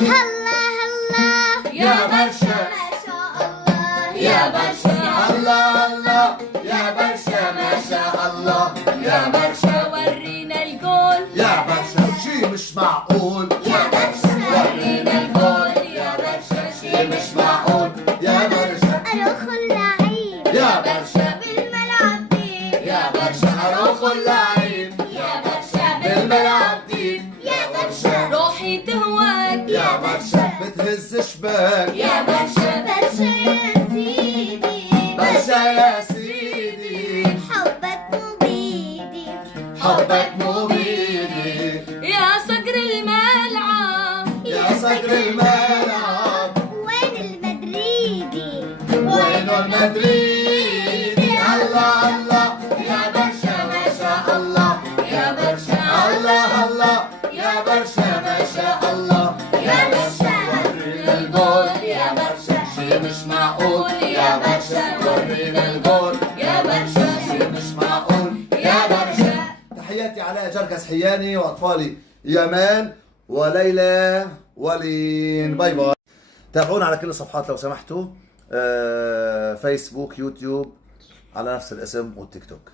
هلا هلا يا برشا ما شاء الله يا برشا الله الله يا برشا ما شاء الله يا برشا ورينا الجول يا برشا شي مش معقول يا برشا ورينا الجول يا برشا شي مش معقول يا برشا أروخ اللعيب يا برشا بالملعب دي يا برشا اروخ اللعيب يا برشا بالملعب ديب يا برشا روحي تهواك يا برشا بتهز شباك يا برشا برشا يا سيدي برشا يا سيدي حبك مو بيدي حبك مو بيدي يا صقر الملعب يا صقر الملعب وين المدريدي وينو المدريدي الله الله يا برشا ما شاء الله يا برشا الله الله يا برشا ما شاء الله يا برشا ورينا الجول يا برشا شي مش معقول يا برشا ورينا الجول يا برشا شي مش معقول يا برشا تحياتي علاء جركس حياني واطفالي يمان وليلى ولين. باي باي. تابعونا على كل الصفحات لو سمحتوا، فيسبوك، يوتيوب على نفس الاسم، والتيك توك.